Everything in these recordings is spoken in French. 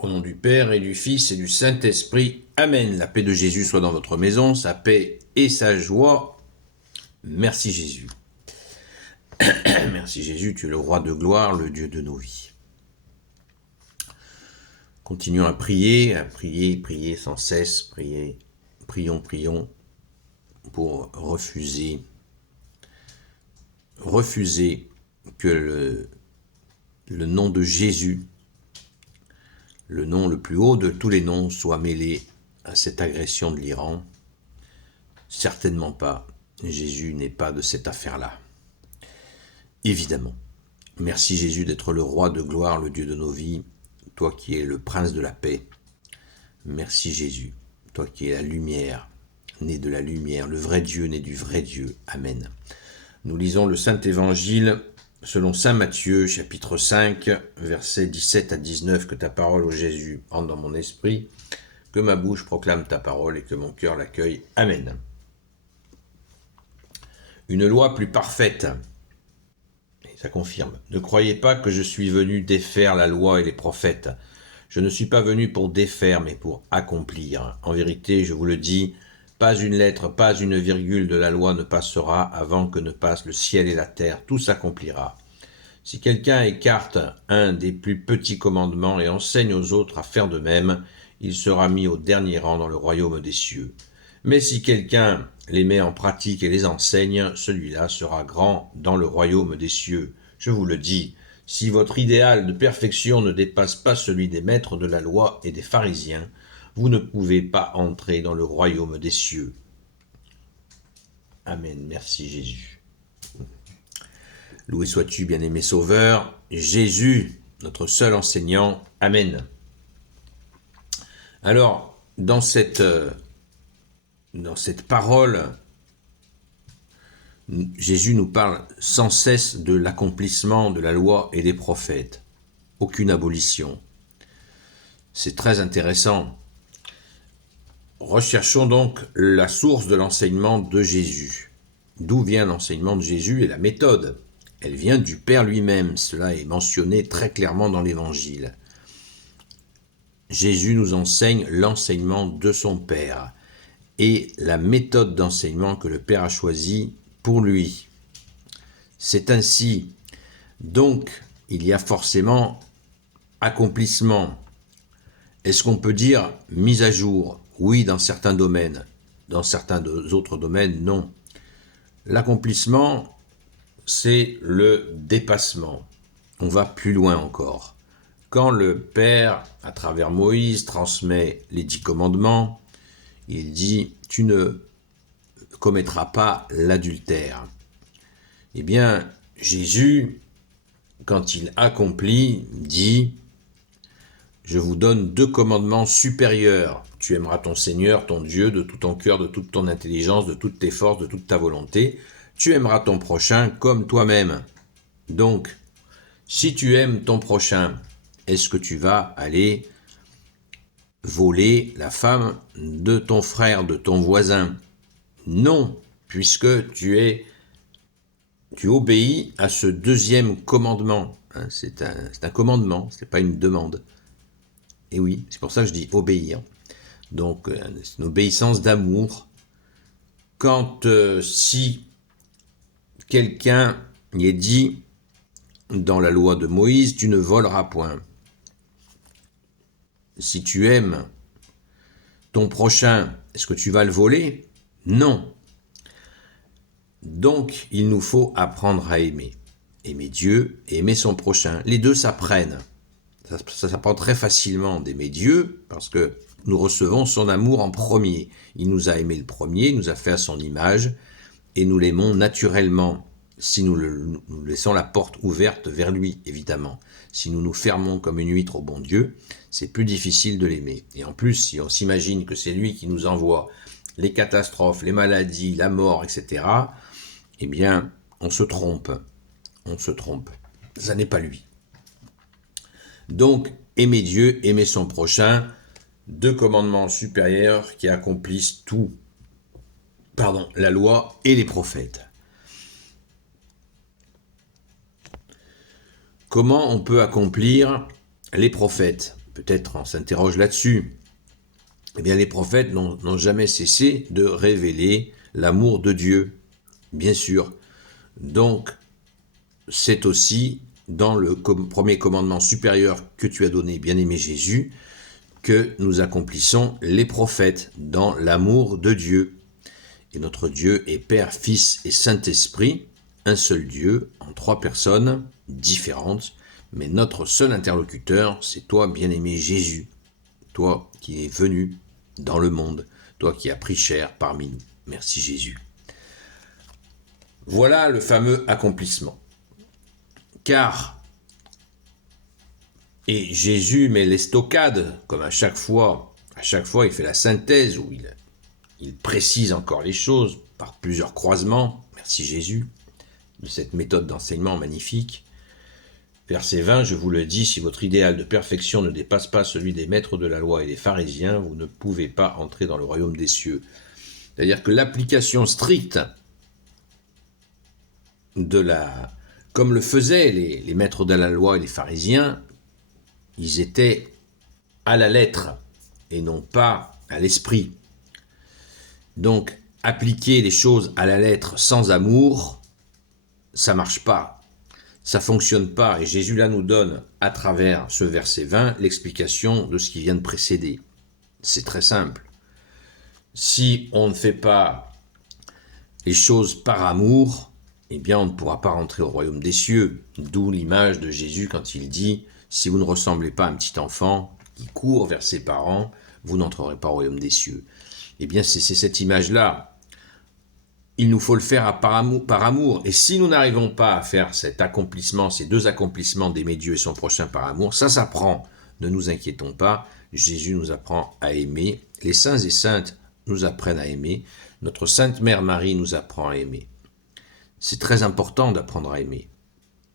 Au nom du Père et du Fils et du Saint-Esprit. Amen. La paix de Jésus soit dans votre maison, sa paix et sa joie. Merci Jésus. Merci Jésus, tu es le roi de gloire, le Dieu de nos vies. Continuons à prier sans cesse, prions pour refuser que le nom de Jésus, le nom le plus haut de tous les noms, soit mêlé à cette agression de l'Iran. Certainement pas. Jésus n'est pas de cette affaire-là. Évidemment. Merci Jésus d'être le roi de gloire, le Dieu de nos vies, toi qui es le prince de la paix. Merci Jésus, toi qui es la lumière, né de la lumière, le vrai Dieu, né du vrai Dieu. Amen. Nous lisons le Saint-Évangile selon saint Matthieu, chapitre 5, versets 17 à 19, que ta parole, ô Jésus, entre dans mon esprit, que ma bouche proclame ta parole et que mon cœur l'accueille. Amen. Une loi plus parfaite. Ça confirme. Ne croyez pas que je suis venu défaire la loi et les prophètes. Je ne suis pas venu pour défaire, mais pour accomplir. En vérité, je vous le dis, pas une lettre, pas une virgule de la loi ne passera avant que ne passe le ciel et la terre. Tout s'accomplira. Si quelqu'un écarte un des plus petits commandements et enseigne aux autres à faire de même, il sera mis au dernier rang dans le royaume des cieux. Mais si quelqu'un les met en pratique et les enseigne, celui-là sera grand dans le royaume des cieux. Je vous le dis, si votre idéal de perfection ne dépasse pas celui des maîtres de la loi et des pharisiens, vous ne pouvez pas entrer dans le royaume des cieux. Amen. Merci Jésus. Loué sois-tu, bien-aimé Sauveur, Jésus, notre seul enseignant. Amen. Alors, dans cette parole, Jésus nous parle sans cesse de l'accomplissement de la loi et des prophètes. Aucune abolition. C'est très intéressant. Recherchons donc la source de l'enseignement de Jésus. D'où vient l'enseignement de Jésus et la méthode? Elle vient du Père lui-même. Cela est mentionné très clairement dans l'Évangile. Jésus nous enseigne l'enseignement de son Père et la méthode d'enseignement que le Père a choisie pour lui. C'est ainsi. Donc, il y a forcément accomplissement. Est-ce qu'on peut dire mise à jour? Oui, dans certains domaines. Dans certains autres domaines, non. L'accomplissement, c'est le dépassement. On va plus loin encore. Quand le Père, à travers Moïse, transmet les 10 commandements, il dit « Tu ne commettras pas l'adultère ». Eh bien, Jésus, quand il accomplit, dit « Je vous donne 2 commandements supérieurs. Tu aimeras ton Seigneur, ton Dieu, de tout ton cœur, de toute ton intelligence, de toutes tes forces, de toute ta volonté. Tu aimeras ton prochain comme toi-même. » Donc, si tu aimes ton prochain, est-ce que tu vas aller voler la femme de ton frère, de ton voisin? Non, puisque tu obéis à ce 2e commandement. C'est un commandement, ce n'est pas une demande. Et oui, c'est pour ça que je dis obéir. Donc, c'est une obéissance d'amour. Quand si quelqu'un y est dit dans la loi de Moïse, tu ne voleras point. Si tu aimes ton prochain, est-ce que tu vas le voler? Non. Donc, il nous faut apprendre à aimer. Aimer Dieu et aimer son prochain. Les deux s'apprennent. Ça s'apprend très facilement d'aimer Dieu parce que nous recevons son amour en premier. Il nous a aimé le premier, il nous a fait à son image et nous l'aimons naturellement. Si nous laissons la porte ouverte vers lui, évidemment. Si nous nous fermons comme une huître au bon Dieu, c'est plus difficile de l'aimer. Et en plus, si on s'imagine que c'est lui qui nous envoie les catastrophes, les maladies, la mort, etc., eh bien, on se trompe. On se trompe. Ça n'est pas lui. Donc, aimer Dieu, aimer son prochain, 2 commandements supérieurs qui accomplissent tout. La loi et les prophètes. Comment on peut accomplir les prophètes? peut-être on s'interroge là-dessus. Eh bien, les prophètes n'ont jamais cessé de révéler l'amour de Dieu, bien sûr. Donc, c'est aussi dans le premier commandement supérieur que tu as donné, bien-aimé Jésus, que nous accomplissons les prophètes dans l'amour de Dieu. Et notre Dieu est Père, Fils et Saint-Esprit, un seul Dieu, en 3 personnes différentes, mais notre seul interlocuteur, c'est toi, bien-aimé Jésus, toi qui es venu dans le monde, toi qui as pris chair parmi nous. Merci Jésus. Voilà le fameux accomplissement. Car, et Jésus met l'estocade, comme à chaque fois il fait la synthèse, où il précise encore les choses par plusieurs croisements, merci Jésus, de cette méthode d'enseignement magnifique. Verset 20, je vous le dis, si votre idéal de perfection ne dépasse pas celui des maîtres de la loi et des pharisiens, vous ne pouvez pas entrer dans le royaume des cieux. C'est-à-dire que l'application stricte comme le faisaient les maîtres de la loi et les pharisiens, ils étaient à la lettre et non pas à l'esprit. Donc, appliquer les choses à la lettre sans amour, ça marche pas, ça fonctionne pas. Et Jésus là nous donne, à travers ce verset 20, l'explication de ce qui vient de précéder. C'est très simple. Si on ne fait pas les choses par amour, eh bien on ne pourra pas rentrer au royaume des cieux. D'où l'image de Jésus quand il dit « Si vous ne ressemblez pas à un petit enfant qui court vers ses parents, vous n'entrerez pas au royaume des cieux. » Eh bien c'est cette image-là. Il nous faut le faire par amour. Et si nous n'arrivons pas à faire cet accomplissement, ces 2 accomplissements d'aimer Dieu et son prochain par amour, ça s'apprend. Ne nous inquiétons pas. Jésus nous apprend à aimer. Les saints et saintes nous apprennent à aimer. Notre Sainte Mère Marie nous apprend à aimer. C'est très important d'apprendre à aimer.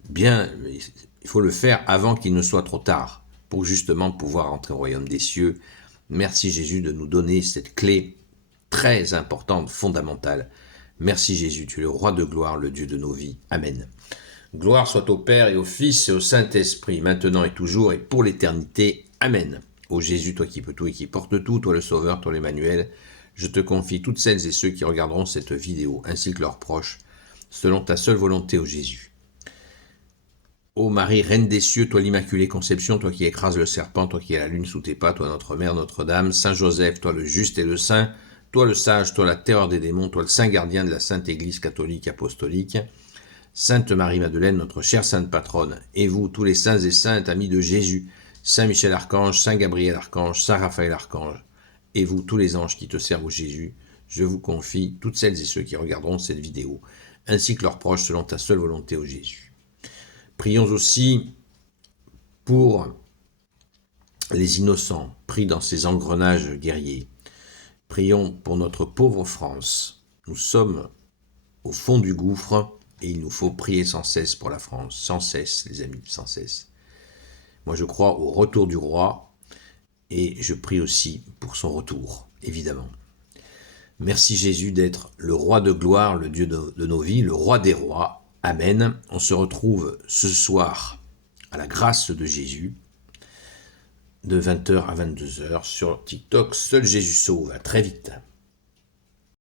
Bien, il faut le faire avant qu'il ne soit trop tard, pour justement pouvoir entrer au royaume des cieux. Merci Jésus de nous donner cette clé très importante, fondamentale. Merci Jésus, tu es le roi de gloire, le Dieu de nos vies. Amen. Gloire soit au Père et au Fils et au Saint-Esprit, maintenant et toujours et pour l'éternité. Amen. Ô Jésus, toi qui peux tout et qui porte tout, toi le Sauveur, toi l'Emmanuel, je te confie toutes celles et ceux qui regarderont cette vidéo, ainsi que leurs proches, selon ta seule volonté, ô Jésus. Ô Marie, Reine des cieux, toi l'Immaculée Conception, toi qui écrases le serpent, toi qui as la lune sous tes pas, toi notre Mère Notre-Dame, Saint Joseph, toi le juste et le saint, toi le sage, toi la terreur des démons, toi le saint gardien de la Sainte Église catholique apostolique, Sainte Marie-Madeleine, notre chère Sainte Patronne, et vous, tous les saints et saintes amis de Jésus, Saint Michel Archange, Saint Gabriel Archange, Saint Raphaël Archange, et vous, tous les anges qui te servent au Jésus, je vous confie toutes celles et ceux qui regarderont cette vidéo, ainsi que leurs proches selon ta seule volonté, ô Jésus. Prions aussi pour les innocents pris dans ces engrenages guerriers. Prions pour notre pauvre France. Nous sommes au fond du gouffre et il nous faut prier sans cesse pour la France. Sans cesse, les amis, sans cesse. Moi, je crois au retour du roi et je prie aussi pour son retour, évidemment. Merci Jésus d'être le roi de gloire, le Dieu de nos vies, le roi des rois. Amen. On se retrouve ce soir à la grâce de Jésus, de 20h à 22h sur TikTok. Seul Jésus sauve. À très vite.